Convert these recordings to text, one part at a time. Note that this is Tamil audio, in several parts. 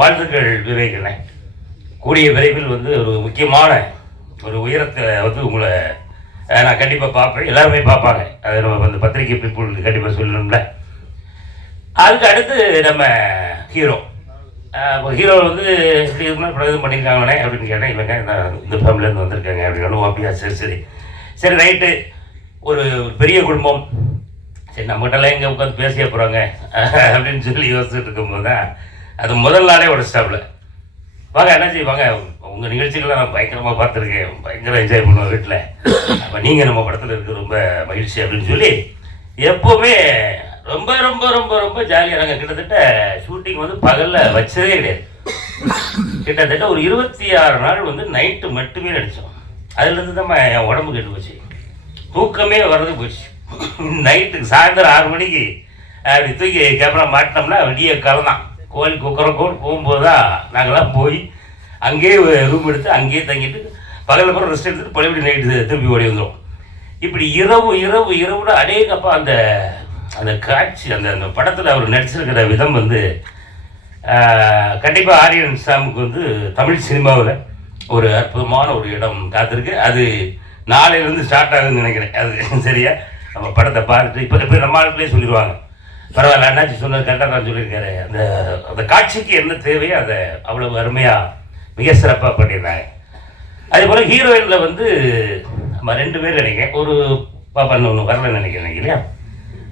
வாழ்த்துக்கள் விவேகனே கூடிய விரைவில் வந்து ஒரு முக்கியமான ஒரு உயரத்தை வந்து உங்களை நான் கண்டிப்பாக பார்ப்பேன். எல்லாருமே பார்ப்பாங்க. அது நம்ம அந்த பத்திரிகை பீப்புள் கண்டிப்பாக சொல்லணும்ல. அதுக்கு அடுத்து நம்ம ஹீரோ. ஹீரோ வந்து இப்படி இருந்தால் இப்போ இது பண்ணியிருக்காங்களே அப்படின்னு கேட்டேன் இல்லைங்க நான் இந்த ஃபேமிலியிலேருந்து வந்திருக்காங்க அப்படின்னு. அப்படியா? சரி சரி. சரி ரைட்டு ஒரு ஒரு பெரிய குடும்பம். சரி நம்மகிட்டலாம் எங்கே உட்காந்து பேசிய போகிறாங்க அப்படின்னு சொல்லி யோசிச்சுட்டு இருக்கும்போது தான் அது முதல் நாளே உடச்சிட்டாப்புல வாங்க என்னாச்சு வாங்க. உங்கள் நிகழ்ச்சிகளை நான் பயங்கரமாக பார்த்துருக்கேன். பயங்கர என்ஜாய் பண்ணுவோம் வீட்டில். அப்போ நீங்கள் நம்ம படத்தில் இருக்க ரொம்ப மகிழ்ச்சி அப்படின்னு சொல்லி எப்போவுமே ரொம்ப ரொம்ப ரொம்ப ரொம்ப ஜாலியாக நாங்கள் கிட்டத்தட்ட ஷூட்டிங் வந்து பகலில் வச்சதே கிடையாது. கிட்டத்தட்ட ஒரு இருபத்தி ஆறு நாள் வந்து நைட்டு மட்டுமே நடித்தோம் அதுலேருந்து தான் என் உடம்பு கெட்டு போச்சு. தூக்கமே வர்றது போச்சு. நைட்டுக்கு சாயந்தரம் ஆறு மணிக்கு அப்படி தூக்கி கேமரா மாட்டினோம்னா விடிய காலம் தான் கோழி குக்கரக்கோடு போகும்போது தான் நாங்கள்லாம் போய் அங்கேயே ரூம் எடுத்து அங்கேயே தங்கிட்டு பகலில் கூட ரெஸ்ட் எடுத்துட்டு பழையபடி நைட்டு திரும்பி ஓடி வந்துடும் இப்படி இரவு இரவு இரவுட அடேங்கப்பா அந்த அந்த காட்சி அந்த அந்த படத்தில் அவர் நடிச்சிருக்கிற விதம் வந்து கண்டிப்பாக ஆரியன் சாமுக்கு வந்து தமிழ் சினிமாவில் ஒரு அற்புதமான ஒரு இடம் காத்திருக்கு. அது நாளையிலேருந்து ஸ்டார்ட் ஆகுதுன்னு நினைக்கிறேன். அது சரியா? நம்ம படத்தை பார்த்துட்டு இப்போ இப்போ நம்ம ஆளுக்குள்ளே சொல்லிடுவாங்க. பரவாயில்ல அண்ணாச்சி சொன்னது கரெக்டாக தான் சொல்லியிருக்காரு. அந்த அந்த காட்சிக்கு என்ன தேவையோ அதை அவ்வளவு அருமையாக மிக சிறப்பாக பண்ணியிருந்தாங்க. அதே போல் ஹீரோயினில் வந்து நம்ம ரெண்டு பேர் நினைக்கிறேன் ஒரு பாப்பா ஒன்று வரல நினைக்கிறேன் இல்லையா?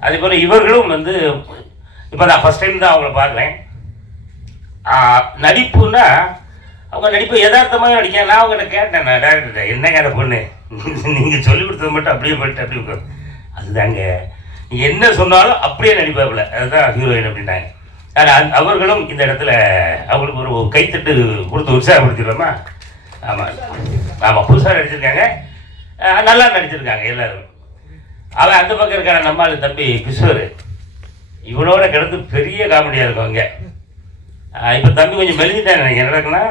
அதே போல் இவர்களும் வந்து இப்போ நான் ஃபஸ்ட் டைம் தான் அவங்கள பார்க்குறேன். நடிப்புன்னா அவங்க நடிப்பு யதார்த்தமாக நடிக்க நான் அவங்ககிட்ட கேட்டேன் நான் டேரக்டர் என்னங்க அந்த பொண்ணு? நீங்கள் சொல்லி கொடுத்தது மட்டும் அப்படியே போயிட்டு அப்படி அதுதாங்க. என்ன சொன்னாலும் அப்படியே நடிப்பாப்புல. அதுதான் ஹீரோயின் அப்படின்னாங்க. ஆனால் அவர்களும் இந்த இடத்துல அவங்களுக்கு ஒரு கைத்தட்டு கொடுத்து உற்சாகப்படுத்திடுறோமா ஆமாம் ஆமாம் புதுசாக நடிச்சிருக்காங்க. நல்லா நடிச்சிருக்காங்க எல்லோரும். அவன் அந்த பக்கம் இருக்கான நம்மால் தம்பி கிஷோர். இவனோட கிடந்து பெரிய காமெடியாக இருக்கும் அங்கே. இப்போ தம்பி கொஞ்சம் மெலிஞ்சிட்டேன் நினைக்கிறேன் நடக்குன்னா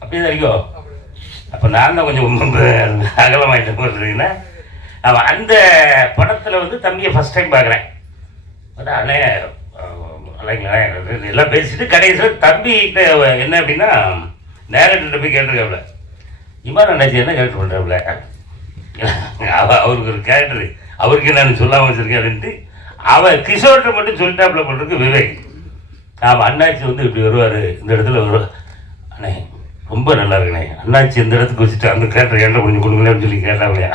அப்படியே தான் இருக்கோ. அப்போ நான் தான் கொஞ்சம் ரொம்ப அகலமாயிட்ட போட்டுருக்கீங்கன்னா அந்த படத்தில் வந்து தம்பியை ஃபஸ்ட் டைம் பார்க்குறேன். அண்ணே இல்லைங்களா எல்லாம் பேசிட்டு கடைசியில் தம்பி என்ன அப்படின்னா நேரடிட்ட போய் கேட்டிருக்காப்புல. இமான் அண்ணாச்சி என்ன கேரக்டர் பண்ணுறாப்புல அவருக்கு ஒரு கேரக்டர் அவருக்கு நான் சொல்லாமல் வச்சிருக்கேன் அப்படின்ட்டு அவன் கிஷோர்கிட்ட மட்டும் சொல்லிட்டாப்புல பண்ணுறதுக்கு விவேக். ஆமாம் அண்ணாச்சி வந்து இப்படி வருவார் இந்த இடத்துல வருவார் அண்ணே ரொம்ப நல்லா இருக்குண்ணே. அண்ணாச்சி இந்த இடத்துக்கு வச்சுட்டு அந்த கேரக்டர் என்ன கொஞ்சம் அப்படின்னு சொல்லி கேட்டாங்க